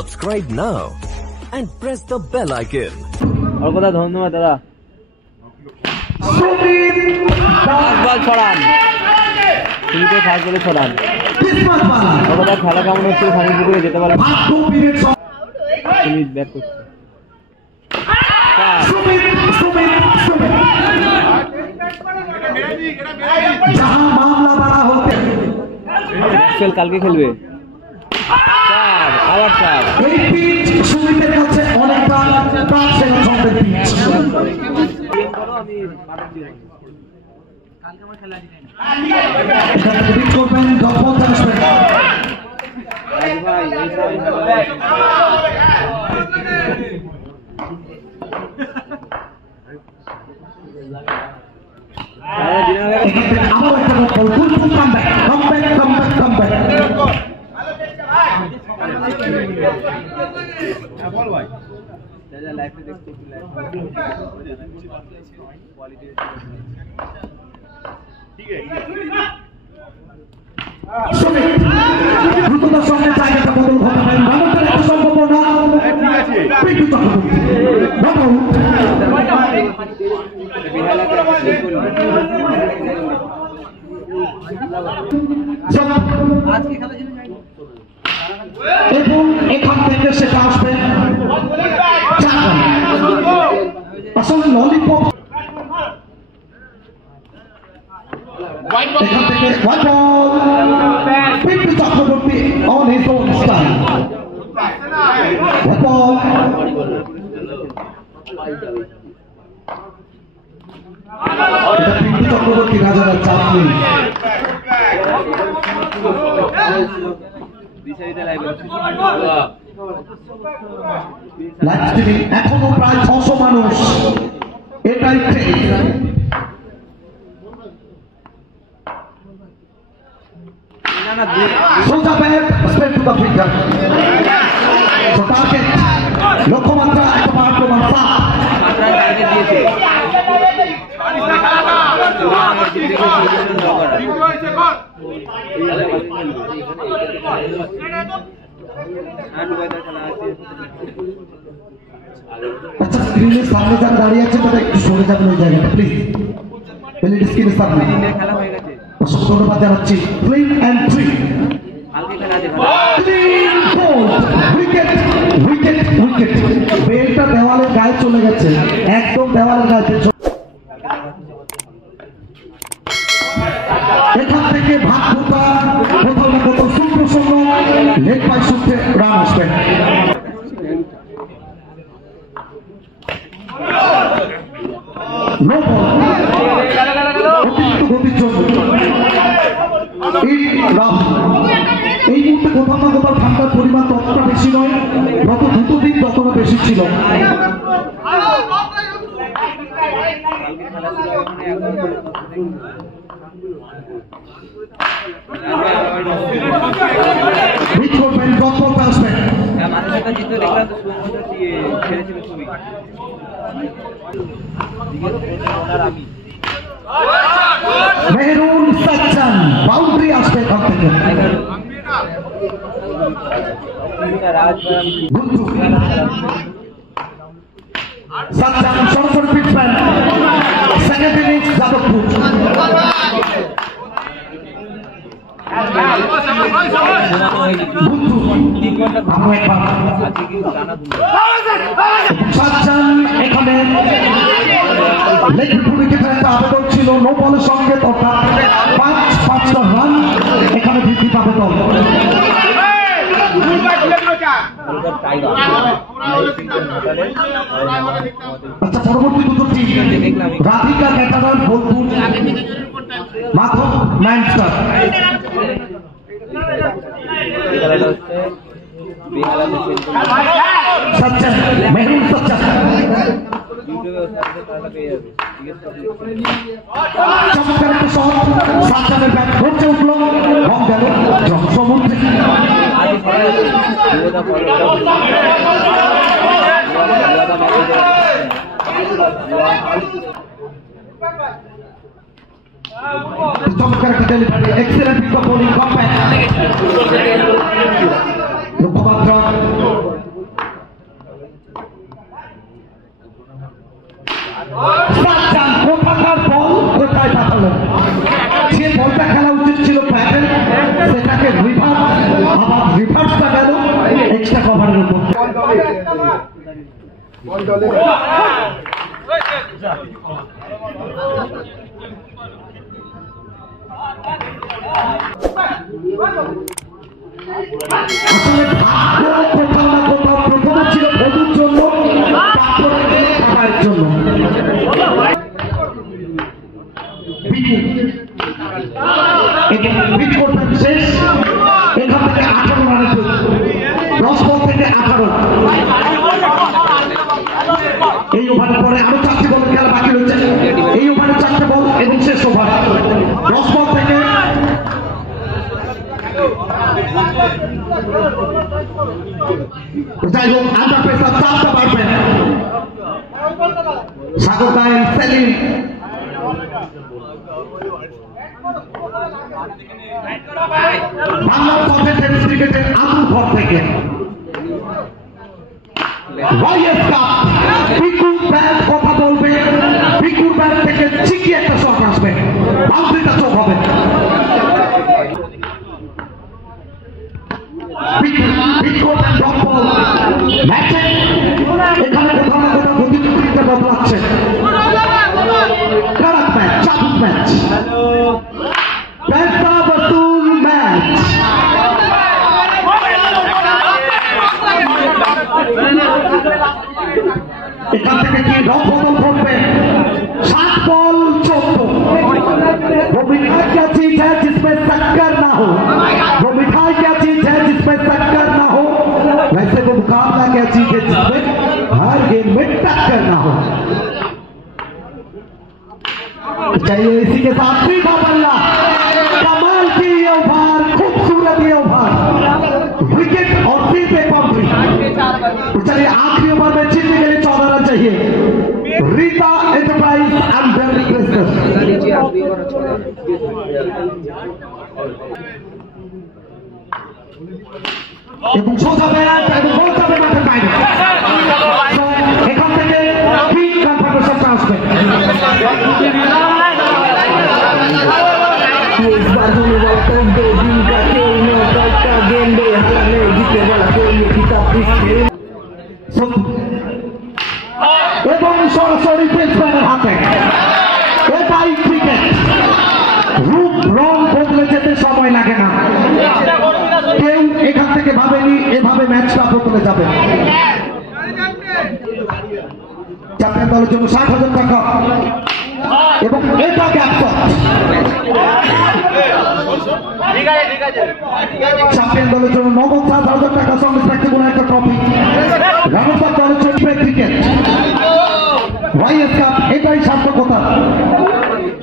Subscribe now and press the bell icon. और কথা ধন্যবাদ দাদা। ফার্স্ট বল ছড়ান, শুরুতে ফার্স্ট বলে ছড়ান। আর কথা খেলা কেমন হচ্ছে সানি পুকুরে যেতে পারবেন? ব্যাক করছে কালকে খেলবে। আবার চার দ্রুততার সঙ্গে জায়গাটা বদল ঘটে নাই, রানার একটা সম্ভাবনা। এবং এখান থেকে সেটা আসবে আসলে ললিপপ। এখান থেকে Pintu Chakraborty on his own style. Pintu Chakraborty রাজার চাকরি এখনো প্রায় 600 মানুষ এটাই লক্ষ্যমাত্রা স্ক্রিনের সামনে যারা দাঁড়িয়ে আছে তারা একটু সরে যাবেন ওই জায়গাটা প্লিজ। এলইডি স্ক্রিনের সামনে ধন্যবাদ জানাচ্ছি। ক্লিন অ্যান্ড থ্রি, বেলটা দেওয়ালের গায়ে চলে গেছে, একদম দেওয়ালের গায়ে। এখান থেকে ভাগ ফুটা কোথাও না কোথাও সুপ্রসন্ন লেগ পাই সূত্রে রান আসবে। এই মুহূর্তে কোথাও না কোথাও ঠান্ডার পরিমাণ ততটা বেশি নয়, গত দুটো দিন ততটা বেশি ছিল। মেহরুন সচ্চান বাউন্ডারি আসবে এখান থেকে। সচ্চান সরাসরি পিটম্যান, সেকেন্ড ইনিংস যাদবপুর। এখানে আবেদন ছিল নো বলের সঙ্গে তথা 5টা রান এখানে বৃদ্ধি পাবে দল। আচ্ছা, পরবর্তী দুটো টিম রাধিকা ক্যাটারার বোলপুর, মাধব ম্যানস্টার। সচ্চান মেহরুন সচ্চান চমৎকার একটা শট, সচ্চানের ব্যাট ঘটছে উঠলো এবং গেল সমুদ্রে। চমৎকার একটা delivery, excellent pick up bowling compact লক্ষ্যমাত্রা এক্সট্রা কভারের উপর। আসলে ভাগ্য কোথাও না কোথাও প্রথমে ছিল ভোজুর জন্য, তারপরে খাবারের জন্য। বিট করবেন শেষ, এখান থেকে 18 রানে 10 বল থেকে 18। এই ওভারের পরে আরো 4টি বলের খেলা বাকি রয়েছে। এই ওভারে 4টে বল এবং শেষ ওভার 10 বল থেকে। যাই হোক, আন্ডার প্রেসার চাপতে পারবেন সাগর গায়েন সেলিম। বাংলা টেনিস ক্রিকেটের আতুর ঘর থেকে ওয়াইএস কাপ, পিকুর ব্যাট কথা বলবে, পিকুর ব্যাট থেকে চিকি একটা শট আসবে, বাউন্ডারিটা চোখ হবে। এখানে কোথাও না কোথাও গতিটা বদলাচ্ছে। খারাপ ম্যাচ, চাবুক ম্যাচ, पैसा वसूल मैच। এখান থেকে কি রং বদল করবে? 7 বল 14। वो मिठाई क्या चीज है जिसमें शक्कर ना हो, वो मिठाई क्या चीज है जिसमें शक्कर ना हो, वैसे वो मुकाबला क्या चीज है जिसमें हर गेम में टक्कर ना हो। चाहिए इसी के साथ भी बाबल्ला, कमाल की ये ओवर, खूबसूरत ये ओवर, विकेट और सीधे बाउंड्री। चलिए आखिरी ओवर में जीतने के लिए 14 रन चाहिए। Rita enterprise and very requested এবং সোজা ব্যাট এবং বল যাবে মাঠের বাইরে। এখান থেকে ঠিক কনফার্মেশনটা আসবে। इस बार होने वाला टॉप 2 दिन का खेल में कल का गेम डे, हालांकि जीतने वाला कोई ये किताब এবং সরাসরি পেসম্যানের হাতে। এটাই ক্রিকেট, রূপ রং বদলে যেতে সময় লাগে না। কেউ এখান থেকে ভাবেনি এভাবে ম্যাচটা বদলে যাবে। চ্যাম্পিয়ন দলের জন্য 60,000 টাকা এবং এটা ক্যাপশন। চ্যাম্পিয়ন দলের জন্য নগদ 7,000 টাকা সঙ্গে থাকতে কোনো একটা ট্রফি। রানার্স দলের জন্য ক্রিকেট ওয়াইএস কাপ, এটাই সার্থকতা।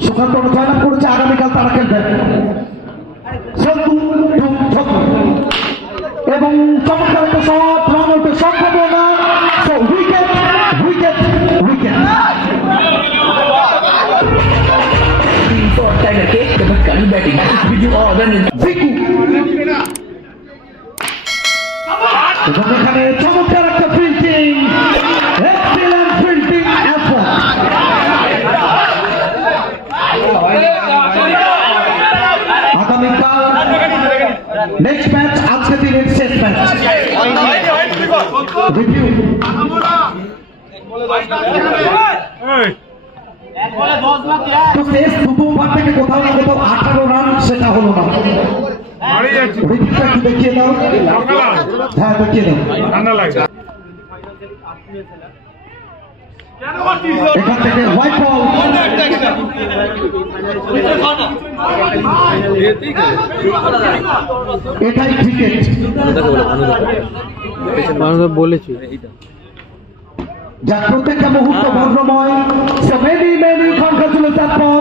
সুকান্ত জয়লাভ করেছে, আগামীকাল তারা খেলবেন এবং চমৎকার একটা শট, রান আউটের সম্ভাবনা। Wicket wicket wicket. এবং এখানে চমৎকার একটা ফিল্ডিং, এক্সিলেন্ট ফিল্ডিং এফোর্ট। আগামীকাল নেক্সট ম্যাচ, আজকে দিনের শেষ ম্যাচ। রিভিউ তো শেষ দুটো ওভার থেকে কোথাও না কোথাও 18 রান, সেটা হলো না। রিভিউটা একটু দেখিয়ে দাও। হ্যাঁ দেখিয়ে দাও। এখান থেকে হোয়াইট বল, এটাই ক্রিকেট। বলেছি যার প্রত্যেকটা মুহূর্ত বর্ণময়। So many many congratulation for